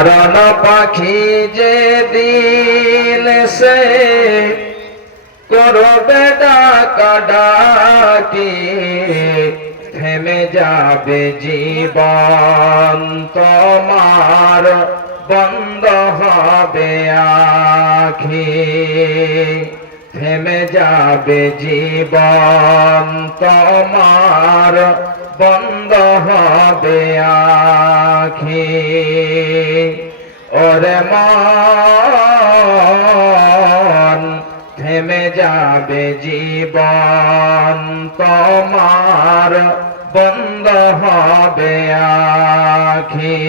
মরণ পাখি যে দিন সে করবে ডাকাডাকি, থেমে যাবে জীবন তোমার, বন্ধ হবে আখি। থেমে যাবে জীবন তোমার, বন্ধ হবে আখি। ওরে মন, থেমে যাবে জীবন তোমার, বন্ধ হবে আখি।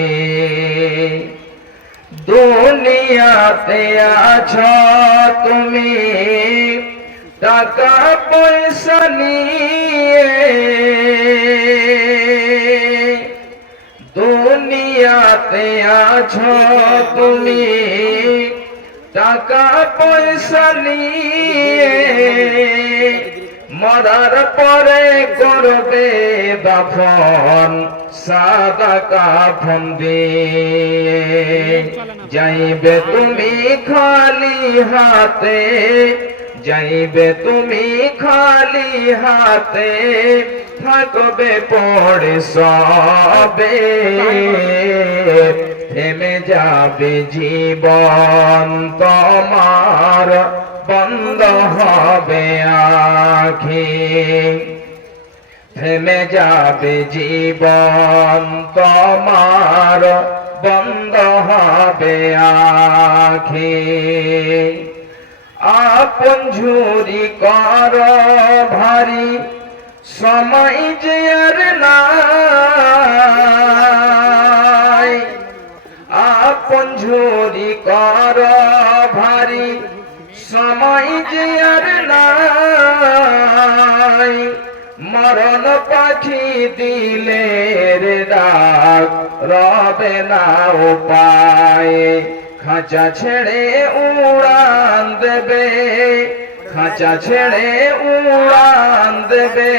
দুনিয়াতে আছো তুমি টাকা পয়সা নিয়ে, দুনিয়াতে আছো তুমি টাকা পয়সা নিয়ে, মরার পরে করবে দাফন সাদা কাফন দিয়ে। যাইবে তুমি খালি হাতে, যাইবে তুমি খালি হাতে, থাকবে পড়ে সবে। থেমে যাবে জীবন তোমার, বন্ধ হবে আখি। থেমে যাবে জীবন তোমার, বন্ধ হবে আখি। আপন ঝুরি কর ভারী, সময় যে আর নাই। আপন ঝুরি কর ভারী, সময় যে আর নাই। মরণ পাখি দিলের ডাক, রবে না উপায়। খাঁচা ছেড়ে উড়ান দেবে, খাঁচা ছেড়ে উড়ান দেবে,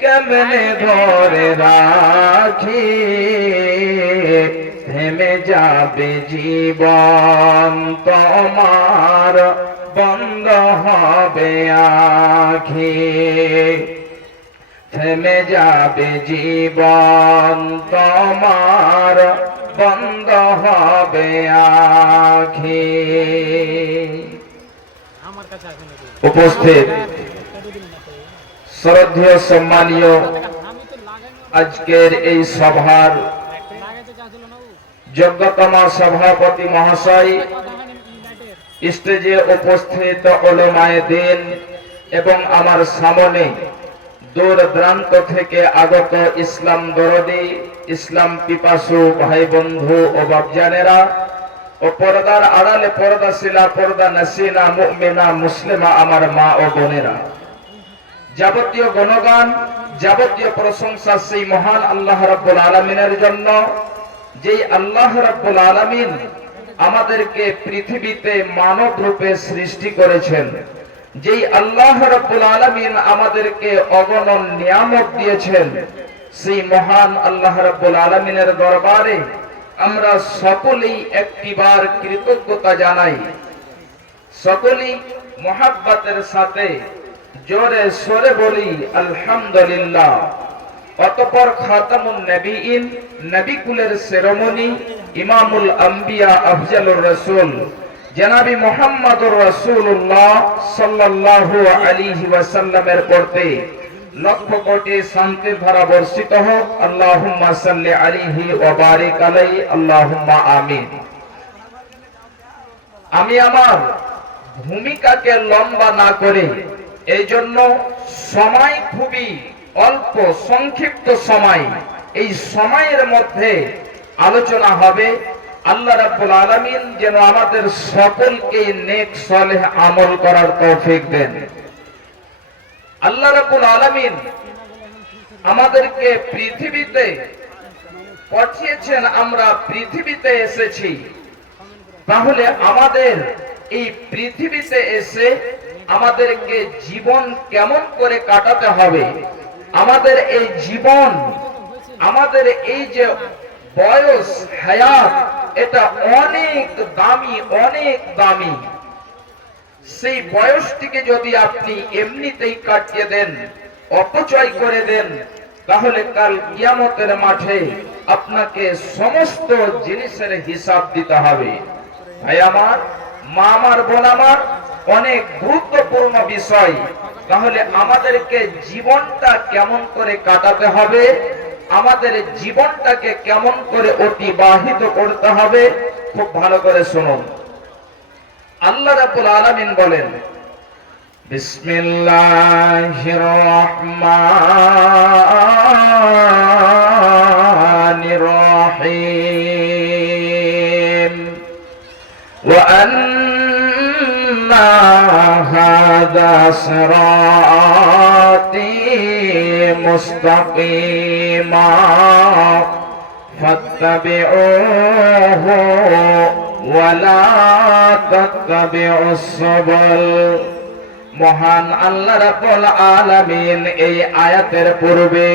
কেমনে ধরে রাখি। থেমে যাবে জীবন তোমার, বন্ধ হবে আখি। থেমে যাবে জীবন তোমার, বন্ধ হবে আখি। উপস্থিত শ্রদ্ধেয় সম্মানীয় আজকের এই সভার যোগ্যতম সভাপতি মহাশয়, স্টেজে উপস্থিত উলামায়ে দ্বীন এবং আমার সামনে দূর দূরান্ত থেকে আগত ইসলাম দরদি, ইসলাম পিপাসু ভাই বন্ধু ও বাপজানেরা ও পর্দার আড়ালে পর্দাশীলা, পর্দা নাসিনা, মুমিনা, মুসলিমা আমার মা ও বোনেরা, যাবতীয় গুণগান, যাবতীয় প্রশংসা সেই মহান আল্লাহ রাব্বুল আলামিনের জন্য, যেই আল্লাহ রাব্বুল আলামিন আমাদেরকে পৃথিবীতে মানব রূপে সৃষ্টি করেছেন, যেই আল্লাহ রাব্বুল আলামিন আমাদেরকে অগণন নিয়ামত দিয়েছেন, সেই মহান আল্লাহ রাব্বুল আলামিনের দরবারে আমরা সকলেই একটিবার কৃতজ্ঞতা জানাই। সকলেই মুহাব্বতের সাথে জোরে সোরে বলি আলহামদুলিল্লাহ। অতঃপর খাতামুন নবীন, নবী কুলের শিরোমণি, ইমামুল আম্বিয়া, আফজালুর রাসূল জনাবি মুহাম্মদুর রাসূলুল্লাহ সাল্লাল্লাহু আলাইহি ওয়াসাল্লামের পড়তে লক্ষ কোটি শান্তির ধারা বর্ষিত হোক। আল্লাহুম্মা সাল্লি আলাইহি ওয়া বারিক আলাইহি, আল্লাহুম্মা আমিন। আমি আমার ভূমিকাকে লম্বা না করে, এই জন্য সময় খুবই অল্প, সংক্ষিপ্ত সময়, এই সময়ের মধ্যে আলোচনা হবে। আল্লাহ রাব্বুল আলামিন যেন আমাদের সকলকে নেক সালেহ আমল করার তৌফিক দেন। আল্লাহ রাব্বুল আলামিন আমাদেরকে পৃথিবীতে পাঠিয়েছেন, আমরা পৃথিবীতে এসেছি। তাহলে আমাদের এই পৃথিবীতে এসে আমাদেরকে জীবন কেমন করে কাটাতে হবে, আমাদের এই জীবন, আমাদের এই যে বয়স, হায়াত, এটা অনেক দামি, অনেক দামি। সেই বয়সটিকে যদি আপনি এমনিতেই কাটিয়ে দেন, অপচয় করে দেন, তাহলে কাল কিয়ামতের মাঠে আপনাকে সমস্ত জিনিসের হিসাব দিতে হবে। ভাই আমার, মা আমার, বোন আমার, অনেক গুরুত্বপূর্ণ বিষয়। তাহলে আমাদেরকে জীবনটা কেমন করে কাটাতে হবে, আমাদের জীবনটাকে কেমন করে অতিবাহিত করতে হবে, খুব ভালো করে শুনুন। আল্লাহ রাব্বুল আলামিন বলেন, বিসমিল্লাহির রহমানির রহিম, ওয়া আন্না হাযা সিরাতী মুস্তাকিমা ফাত্তাবিউহু ওয়ালা তাত্তাবিউস সুবুল। মহান আল্লাহ রাব্বুল আলামিন এই আয়াতের পূর্বে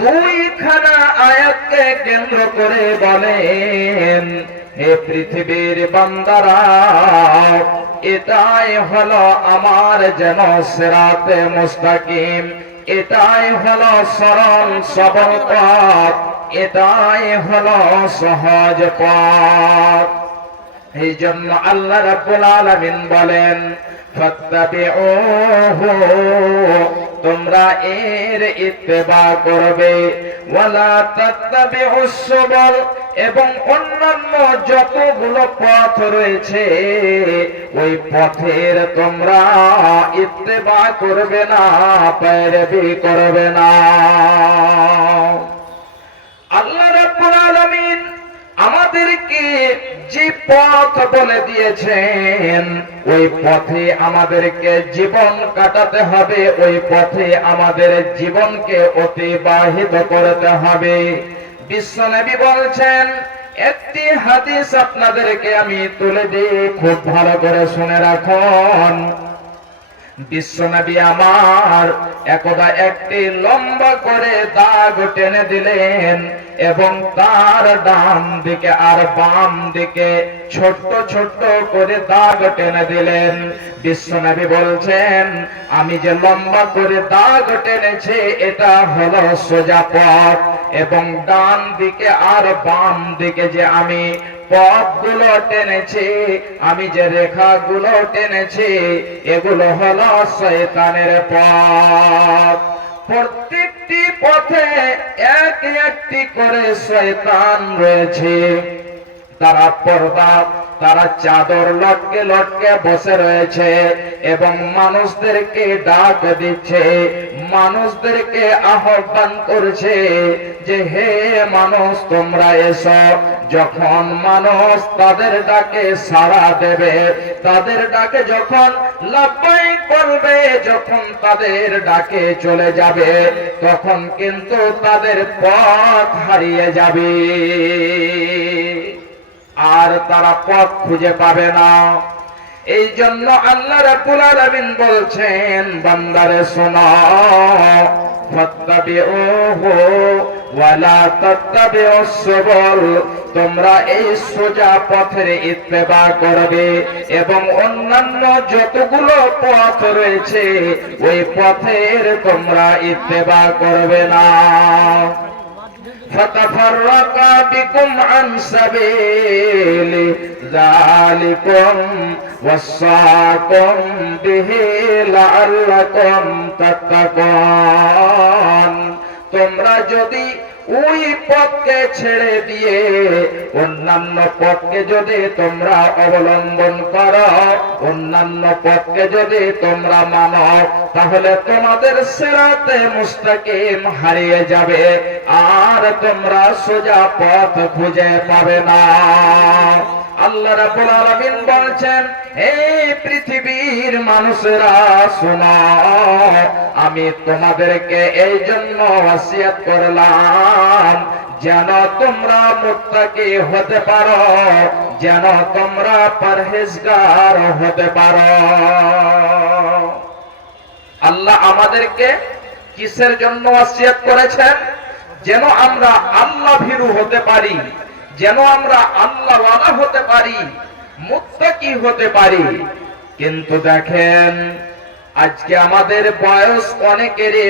দুইখানা আয়াতকে কেন্দ্র করে বলেন, হে পৃথিবীর বান্দারা, এটাই হলো আমার যেন সিরাতে মুস্তাকিম, এটাই হলো সরল সবল পথ, এটাই হলো সহজ পথ। এই জন্য আল্লাহ রাব্বুল আলামিন বলেন, ফাত্তাবিউহু, তোমরা এর ইত্তেবা করবে, ওয়ালা তাত্তাবিউস সুবুল, এবং অন্যান্য যতগুলো পথ রয়েছে ওই পথের তোমরা ইত্তেবা করবে না, পেরবি করবে না। আল্লাহ রাব্বুল আলামিন আমাদেরকে যে পথ বলে দিয়েছেন, ওই পথে আমাদেরকে জীবন কাটাতে হবে, ওই পথে আমাদের জীবনকে অতিবাহিত করতে হবে। বিশ্বনবী বলছেন, একটি হাদিস আপনাদেরকে আমি তুলে দিই, খুব ভালো করে শুনে রাখুন। বিশ্বনবী আমার একদা একটি লম্বা করে দাগ টেনে দিলেন এবং তার ডান দিকে আর বাম দিকে ছোট্ট ছোট্ট করে দাগ টেনে দিলেন। বিশ্বনবী বলছেন, আমি যে লম্বা করে দাগ টেনেছি এটা হলো সোজা পথ, এবং ডান দিকে আর বাম দিকে যে আমি পথগুলো টেনেছি, আমি যে রেখাগুলো টেনেছি, এগুলো হলো শয়তানের পথ। প্রত্যেকটি পথে এক একটি করে শয়তান রয়েছে। তারা পর্দা, তারা চাদর লটকে লটকে বসে রয়েছে এবং মানুষদেরকে ডাক দিচ্ছে, মানুষদেরকে আহ্বান করছে যে হে মানুষ তোমরা এসো। যখন মানুষ তাদের ডাকে সাড়া দেবে, তাদের ডাকে যখন লাফাই করবে, যখন তাদের ডাকে চলে যাবে, তখন কিন্তু তাদের পথ হারিয়ে যাবে আর তারা পথ খুঁজে পাবে না। এই জন্য আল্লাহ রাব্বুল আলামিন বলছেন, বান্দারে শোনো, ফাত্তাবিউহু ওয়ালা তাত্তাবিউস সুবুল, তোমরা এই সোজা পথের ইত্তেবা করবে এবং অন্যান্য যতগুলো পথ রয়েছে ওই পথের তোমরা ইত্তেবা করবে না। فتفرق بكم عن سبيل ذلكم وصاكم به لعلكم تتقون। তোমরা যদি ওই পথকে ছেড়ে দিয়ে অন্যান্য পথকে যদি তোমরা অবলম্বন করো, অন্যান্য পথকে যদি তোমরা মানো, তাহলে তোমাদের সিরাতে মুস্তাকিম হারিয়ে যাবে আর তোমরা সোজা পথ খুঁজে পাবে না। আল্লাহ রাব্বুল আলামিন বলছেন, এই পৃথিবীর মানুষেরা শোনো, আমি তোমাদেরকে এই জন্য ওয়াসিয়াত করলাম যেন তোমরা মুত্তাকি হতে পারো, যেন তোমরা পরহেজগার হতে পারো। আল্লাহ আমাদেরকে কিসের জন্য ওয়াসিয়াত করেছেন? যেন আমরা আল্লাহ ভীরু হতে পারি, যেন আমরা আল্লাহওয়ালা হতে পারি, মুত্তাকি হতে পারি। কিন্তু দেখেন আজকে আমাদের বয়স অনেকেরই